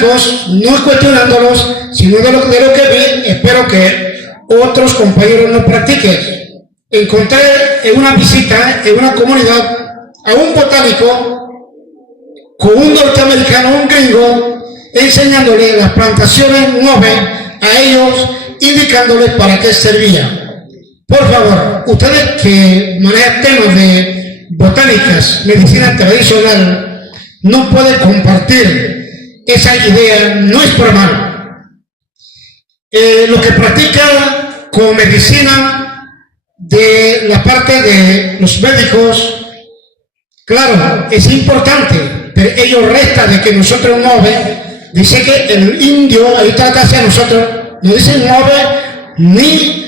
botánicos, no cuestionándolos, sino de lo que vi, espero que otros compañeros lo practiquen. Encontré en una visita, en una comunidad, a un botánico con un norteamericano, un gringo, enseñándole las plantaciones nuevas a ellos, indicándoles para qué servía. Por favor, ustedes que manejan temas de botánicas, medicina tradicional, no pueden compartir esa idea, no es por mal. Lo que practica como medicina de la parte de los médicos, claro, es importante, pero ello resta de que nosotros no dice que el indio ahí trata hacia nosotros, no dice ni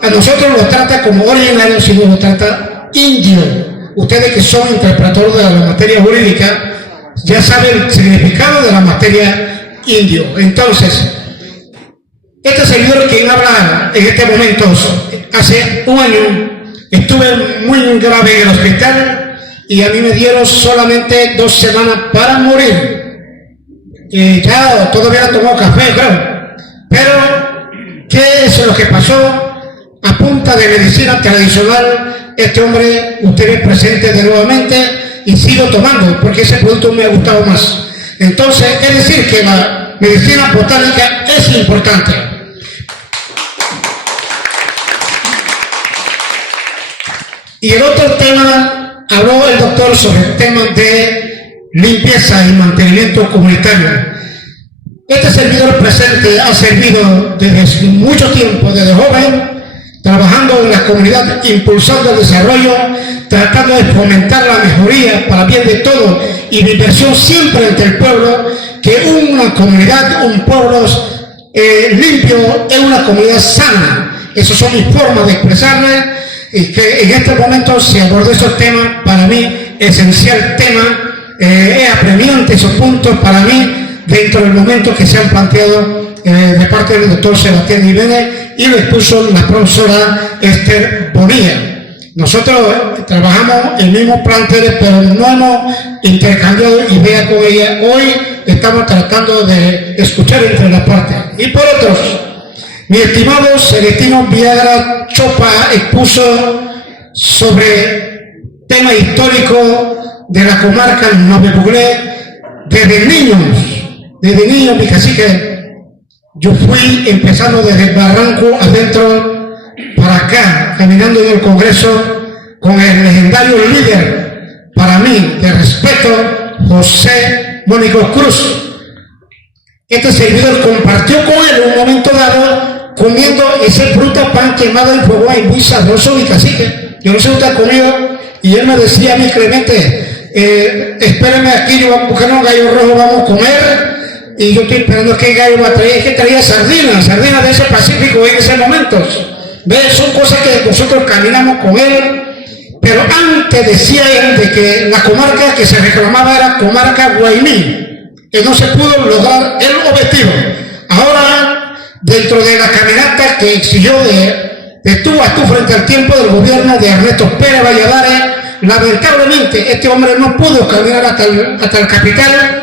a nosotros lo trata como originario, sino lo trata indio. Ustedes que son interpretadores de la materia jurídica ya saben el significado de la materia indio. Entonces, este servidor que iba a hablar en este momento, hace un año, estuve muy grave en el hospital y a mí me dieron solamente 2 semanas para morir. Ya todavía tomó café, claro. Pero, ¿qué es lo que pasó? A punta de medicina tradicional, este hombre, ustedes presentes de nuevamente y sigo tomando porque ese producto me ha gustado más. Entonces, es decir que la medicina botánica es importante. Y el otro tema, habló el doctor sobre el tema de limpieza y mantenimiento comunitario. Este servidor presente ha servido desde mucho tiempo, desde joven, trabajando en la comunidad, impulsando el desarrollo, tratando de fomentar la mejoría para bien de todo y mi inversión siempre entre el pueblo, que una comunidad, un pueblo limpio es una comunidad sana. Esas son mis formas de expresarme y que en este momento se abordó esos temas, para mí, esencial tema, es apremiante esos puntos para mí, dentro del momento que se han planteado de parte del doctor Sebastián Jiménez y lo expuso la profesora Esther Bonilla. Nosotros trabajamos en el mismo plantel, pero no hemos intercambiado ideas con ella. Hoy estamos tratando de escuchar entre las partes. Y por otros, mi estimado Celestino Villagra Chopa expuso sobre tema histórico de la comarca Nove Buglé. Desde niños, mi cacique, yo fui empezando desde el barranco adentro para acá, caminando en el Congreso con el legendario líder, para mí, de respeto, José Mónico Cruz. Este servidor compartió con él un momento dado comiendo ese fruta pan quemado en fuego y muy sabroso, mi cacique. Yo no sé si usted ha comido, y él me decía a mí, Clemente, espérame aquí, yo voy a buscar un gallo rojo, vamos a comer. Y yo estoy esperando que el gallo va a traer, es que traía sardinas de ese Pacífico en ese momento. ¿Ves? Son cosas que nosotros caminamos con él, pero antes decía él de que la comarca que se reclamaba era comarca Guayní, que no se pudo lograr el objetivo. Ahora, dentro de la caminata que exigió de tú a tú frente al tiempo del gobierno de Ernesto Pérez Valladares, lamentablemente este hombre no pudo caminar hasta el capital,